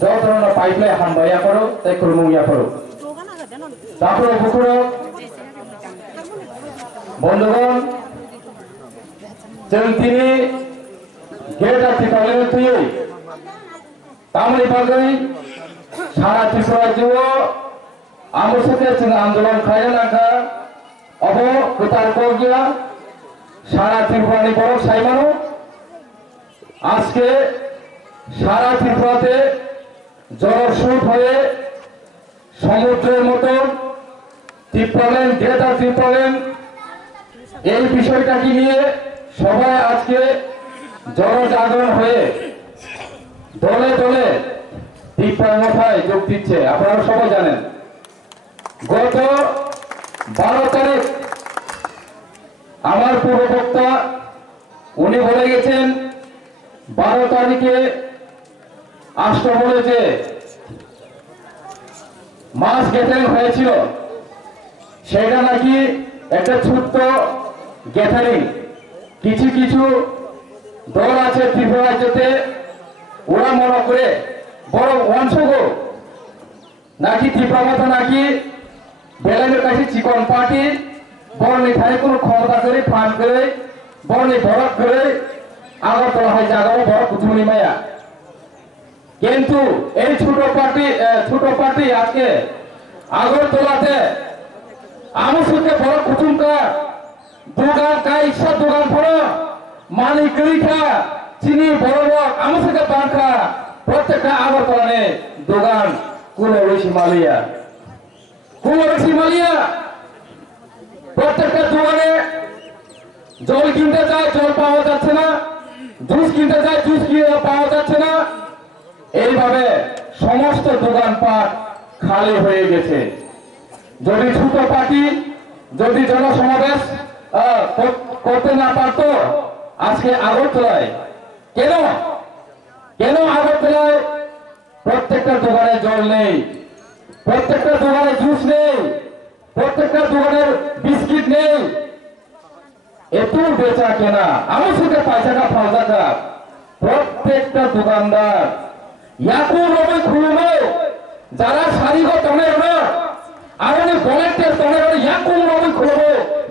যতনা পাইলে হামবায়া করো তাই খুরমুইয়া করো তারপরে বুকুরো বন্ধুগণ जों दिनै गेट आथिखालनि थुयै तामनि बागै सारा त्रिपुरा रायजोआव आमुसुके जों आन्दोलन खालामनांगौ अब गोथार गैया सारा त्रिपुरानि बर' साइमानो আজকে সারা ত্রিপুরাতে জলস্রোত হয়ে সমুদ্রের মতন ত্রিপুরালেন ডেটা ত্রিপুরালেন এই বিষয়টাকে নিয়ে সবাই আজকে জনজাগরণ হয়ে দলে দলে ত্রিপুরা মাথায় যোগ দিচ্ছে। আপনারা সবাই জানেন গত 12 তারিখ আমার পূর্ববক্তা উনি বলে গেছেন 12 তারিখে আসতে বলে যে মাস গ্যাদারিং হয়েছিল সেটা নাকি একটা ছোট্ট গ্যাদারিং। কিছু কিছু দল আছে ত্রিপুরা রাজ্যতে ওরা মনে করে বড় অংশগো নাকি ত্রিপুরা মাথা নাকি বেলামের কাছে চিকন পার্টি বড় নির্ধারিত কোনো ক্ষমতা করে ফান্ড করে বড় বরফ করে আগরতলা হয় জাগাবো বড় কুতুমনি মায়া। কিন্তু এই ছোট পার্টি আজকে আগরতলাতে আমুসুকে বড় কুতুমকা দোকান কাইসা দোকান পড়ো মানি করিখা চিনি বড় আমুসুকে পানখা প্রত্যেকটা আগরতলানে দোকান কুলরসি মালিয়া প্রত্যেকটা দোকানে জল কিনতে চায় জল পাওয়া যাচ্ছে না, জুস কিনতে চায় জুস পাওয়া যাচ্ছে না। এইভাবে সমস্ত দোকানপাট খালি হয়ে গেছে। যদি ছোট পার্টি যদি জনসমাবেশ করতে না পারত আজকে আগরতলায় কেন আগরতলায় প্রত্যেকটা দোকানে জল নেই, প্রত্যেকটা দোকানে জুস নেই, প্রত্যেকটা দোকানের বিস্কিট নেই, এত বেচা কেনা আমার সাথে পয়সাটা ফালতাকা প্রত্যেকটা দোকানদার ইয়াকুরবে খুলবে যারা শাড়িগো তনে না আরনি ভলেন্টিয়ার তনে ইয়াকুরবে খুলবে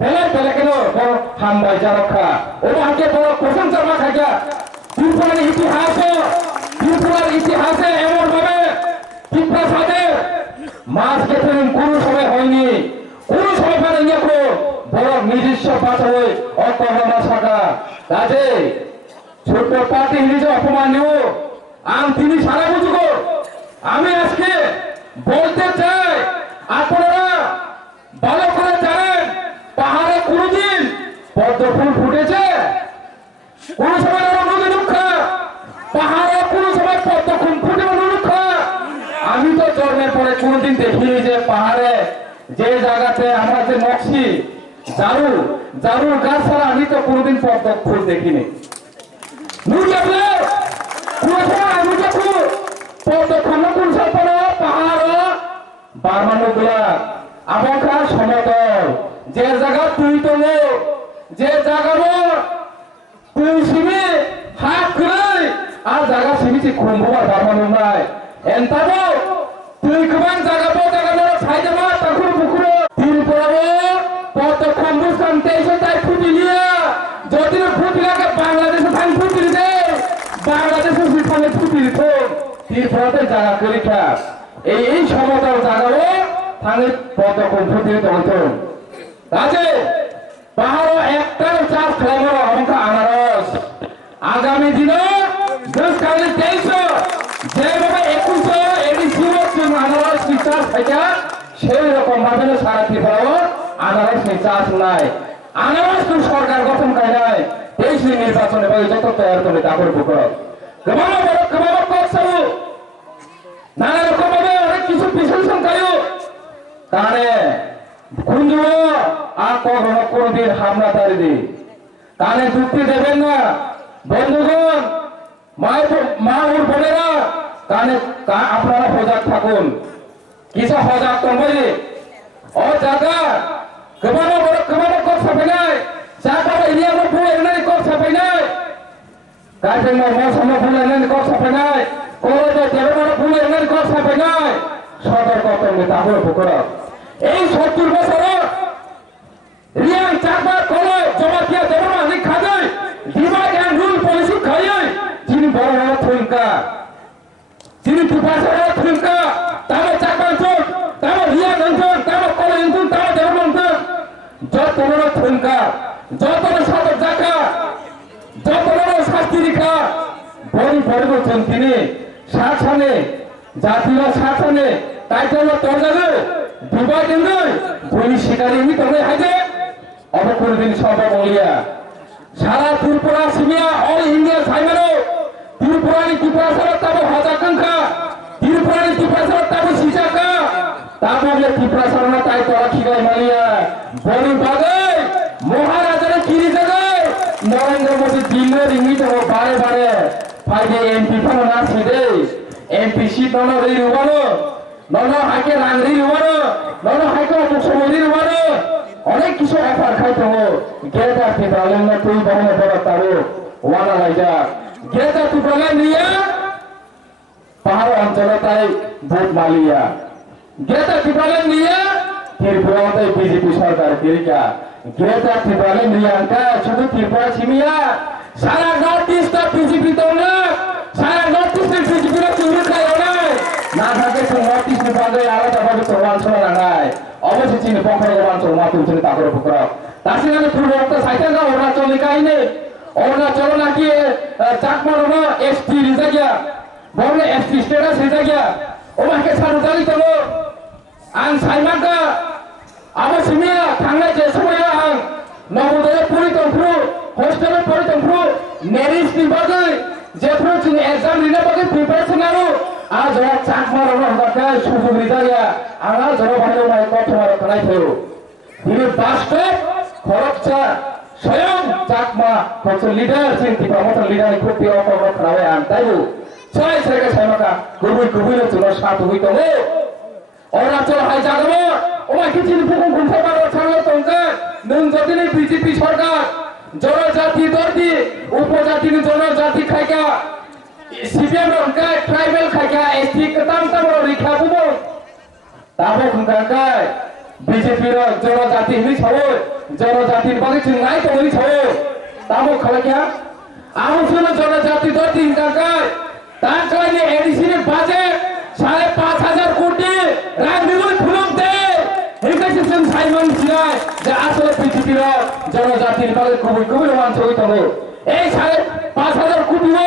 বেলে বেলে কেন বড় হামবাই জারখা ও আগে বড় প্রশংসা মা খাজা ত্রিপুরার ইতিহাসে এমন ভাবে ত্রিপুরা সাথে মাছ গেছেন কোনো সময় হয়নি, কোনো সময় পারেনি বড় নিজস্ব ভাষা হয়ে অকহনা শাখা কাজে ছোট পার্টি নিজে অপমান নিও তিনি সারা বুঝুগো। আমি আজকে বলতে চাই আপনারা ভালো করে জানেন পাহাড়ে কোনদিন পদ্ম ফুল ফুটেছে, কোন সময় নদী রক্ষা পাহাড়ে কোন সময় পদ্ম ফুল ফুটে রক্ষা। আমি তো জন্মের পরে কোনদিন দেখিনি যে পাহাড়ে যে জায়গাতে আমরা যে নকশি জারুর গাছ ছাড়া আমি তো কোনদিন পদ্ম ফুল দেখিনি। আবহাওয়ার সমতল যে জায়গা তুই তো যে জায়গা তুই সিমি হাত করে আর জায়গা সিমিছি খুম্বুয়ার বারমানো নাই এনতাবো তুই কেমন জায়গাবো জায়গা ছাইতে মা তখন পুকুরে তিন পড়াবো পদ্ম খুম্বুস্তান 23 তাই ফুটি নিয়ে যদি ফুটি লাগে বাংলাদেশে থান ফুটি দিতে বাংলাদেশে সেখানে ফুটি দিত ত্রিপুরাতে জায়গা করে খা এই সমতল জায়গাও থানে পদ্ম ফুটি দিতে হতো। কাজে পাহাড় একটাও চাষ খাওয়ানো আমাকে আনারস আগামী দিনে 23 যেভাবে 21 এডিসি আনারস চাষ খাইটা সেই রকম ভাবে সারা ত্রিপুরাও আনারস চাষ নাই। আনারস তো সরকার গঠন করে নাই 23 নির্বাচনে যত তৈরি করে তারপরে বুকর নানা রকম ভাবে অনেক কিছু বিশ্লেষণ করে কারণে কুঞ্জ আর কখনো কোনদিন হামলা তারি দি কানে যুক্তি দেবেন না। বন্ধুগণ মা ওর বোনেরা কানে আপনারা সজাগ থাকুন, কিছু সজাগ করবে ও জায়গা কেমন কর সাপে নাই জায়গা এরিয়া মতো এনে কর সাপে নাই কাজে মৌসুমে ফুল এনে কর সাপে নাই কলেজে দেবনারা ভুলে এনের কথা পেগায় সতর্কতা তাহলে পুকুরা এই 70 বছর রিয়াং চাকমার কলেজ জমা দিয়া দেবনা নি খাদে ডিভাইড এন্ড রুল পলিসি খাইয়ে যিনি বড় বড় থুলকা যিনি দুপাশে থুলকা তামে চাকমার চোট তামে রিয়াং অঞ্চল তামে কলেজ অঞ্চল তামে দেবনা অঞ্চল যত বড় থুলকা যত বড় সাধক জাকা যত বড় শাস্তি রেখা বড় বড় বলছেন তিনি শাসনে জাতীয় শাসনে টাইটেল তরজালে ডিভাইড এন্ড রুল বলি শিকারি নি তবে হাইজে অবকর দিন সব বলিয়া সারা ত্রিপুরা সিমিয়া অল ইন্ডিয়া সাইমানো ত্রিপুরানি ত্রিপুরা সারা তাবো হাজা কাঙ্খা ত্রিপুরানি ত্রিপুরা সারা তাবো সিজাকা তাবো যে ত্রিপুরা সারা তাই তোরা খিগাই মালিয়া বলি বাগে মহারাজারে কিরি জায়গায় নরেন্দ্র মোদী দিল্লি রিঙ্গি তো বারে বারে ফাইদে এমপি ফানো না সিদে এমপি সিট নন রি রুবানো নন হাইকে রাংরি রুবানো নন হাইকে মুখ্যমন্ত্রী রুবানো অনেক কিছু অফার খাইতে হো গেটা ত্রিপুরালেন না তুই বহনে বড় তারো ওয়ানা লাইজা গেটা ত্রিপুরালেন নিয়া পাহাড় অঞ্চলে তাই ভোট মালিয়া গেটা ত্রিপুরালেন নিয়া ত্রিপুরাতে বিজেপি সরকার তিরিকা গেটা ত্রিপুরালেন নিয়াঙ্কা শুধু ত্রিপুরা সিমিয়া সারা নর্থ ইস্ট বিজেপি তো না সারা নর্থ ইস্ট বিজেপি রা চুরি খায় না থাকে তো নর্থ ইস্ট বাদে আলাদাভাবে তো অঞ্চল নাই অবশ্যই চিনি পক্ষের অঞ্চল মাতুল চিনি তাদের উপর তাছাড়া পূর্ববর্তী সাইতে না অরুণাচল কাহিনী অরুণাচল নাকি চাকমার না এসটি রিজাগিয়া বড় এসটি স্টেটাস রিজাগিয়া ওমাকে সারু জানি তো आं साइमानका आबो सिमिया थांनाय जे समाया आं नवोदय फरायदोंफ्रु हस्टेल फरायदोंफ्रु मेरिटनि बागै जेफ्रु जों एग्जाम लिरनो बागै प्रिपारेसन आरो आज चाकमाराव हगारखा सुजुग रिजाया आंहा जरा बाहाय माय कथमार थानाय थियो दिनै बास्तव खरकचा स्वयं चाकमा खरच लिडार जों डिपार्टमेन्ट लिडारनि खुब बेयाव खालामबाय आं तायु सय सयगा साइमाका गुबै गुबैनो जों साथ होई दङ अरुणाचल हाइजागो ओमा किसिनि बुकुं गुंफा बारो थाङो तंका नों जदिनि बिजेपि सरकार जनजाति दर्दि उपजातिनि जनजाति खायगा CPM Ranka tribal खायगा ST कताम तामरो रिखा bubo Tabo खुंगाका BJP र जनजाति हिनि छावो जनजाति बागै जों नाय तंनि छावो ताबो खालाया आमुसुनो जनजाति दर्दि हिंगाका तांकानि एडिसिनि बाजेट 5,500 कोटी रांनिबो फुलुंते हेकासे जों साइमन सिनाय जे आसले बिजेपि र जनजातिनि बागै गुबै गुबै मानसै दङ এই 5,500 কোটিও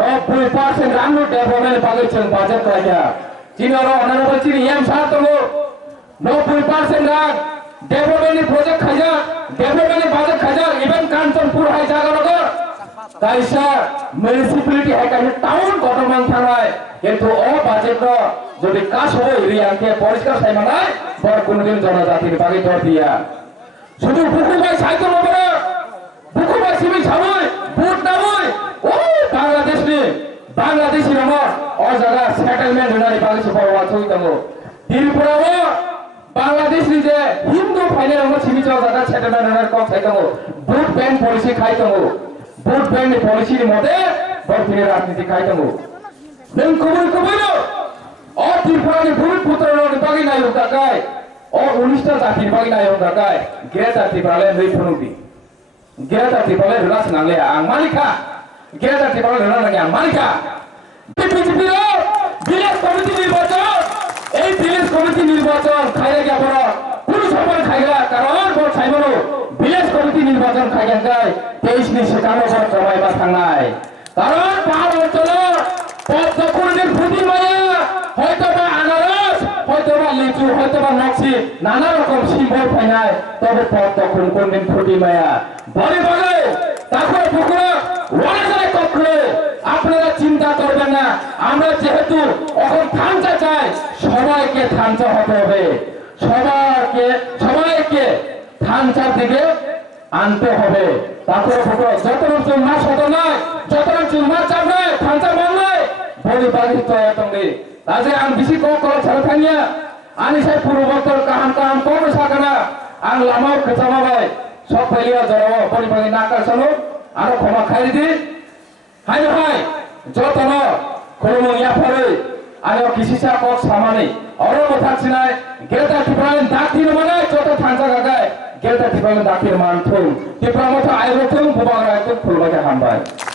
90% রাंनो डेभलपमेन्ट बागै जों बाजेट खालाया जिनरो अनारबल चिनि एम सार दङ 90% रां डेभलपमेन्टनि प्रोजेक्ट खाया डेभलपमेन्टनि बाजेट खाया इभेन कांचनपुर हाइ जागानगर काइसा म्युनिसिपालिटी हाइकानि टाउन गभर्नमेन्ट थानाय কিন্তু ও বাজেট যদি কাজ হয় রিয়াকে পরিষ্কার সাইমানায় বড় কোনদিন জনজাতির বাগে দর দিয়া শুধু বুকুবাই সাইতো হবে বুকুবাই সিমি ছাবই ভোট নামই ও বাংলাদেশি রম ও জায়গা সেটেলমেন্ট হনারি বাগে সে বড় আছে দङ ত্রিপুরাও বাংলাদেশি যে হিন্দু ফাইনাল রম সিমি জায়গা সেটেলমেন্ট হনারি কম থাই দङ ভোট ব্যাংক পলিসি খাই দङ ভোট ব্যাংক পলিসিनि মতে বর্তমানে রাজনীতি খাই দङ नों गुबै गुबैनो अ त्रिपुरानि भूमिपुत्रनि बागै नायौ थाखाय अ 19टा जातिनि बागै नायौ थाखाय गेटा त्रिपुराले नै फुनुबि गेटा त्रिपुराले रस नांले आं मालिका गेटा त्रिपुराले रस नांगे आं मालिका बिजेपि रो ভিলেজ কমিটি নির্বাচন এই ভিলেজ কমিটি নির্বাচন খাইয়া গিয়া বড় কোন সময় খাইলা কারণ বড় সাইমনো ভিলেজ কমিটি নির্বাচন খাইয়া যায় 23 নি সেখানে বড় কমাইবা থাংনাय কারণ পাহাড় অঞ্চল পদ্মপুরের ফুটি মায়া হয়তোবা আনারস হয়তোবা লিচু হয়তোবা নকশি নানা রকম সিম্বল ফাইনায় তবে পদ্মপুর কোনদিন ফুটি মায়া বলে বলে তারপর পুকুর ওয়ানাজারে কক্ষে আপনারা চিন্তা করবেন না আমরা যেহেতু এখন থানচা চাই সবাইকে থানচা হতে হবে সবাইকে থানচার দিকে আনতে হবে তারপর পুকুর যত রকম মাছ হতো নয় যত রকম মাছ চাপ নয় থানচা মন নয় বলি বাড়ি তো এতঙ্গে তাজে আং বিসি কো কল ছাড়াথানিয়া আনি সাই পূর্ববর্তর কাহাম কম সাকানা আং লামাও খেচামাবাই সব ফাইলিয়া জড়াও বলি বাড়ি নাকার সানো আরো ক্ষমা খাই দি হাই হাই যতন खुलुमं याफारै आरो किसिसा कक सामानै अरो मोथाचिनाय गेलता तिफ्रान दाखिर माने जत थांजा गागाय गेलता तिफ्रान दाखिर मानथुं तिफ्रामथ आइरथुं बुबां रायथुं खुलुमबाय हामबाय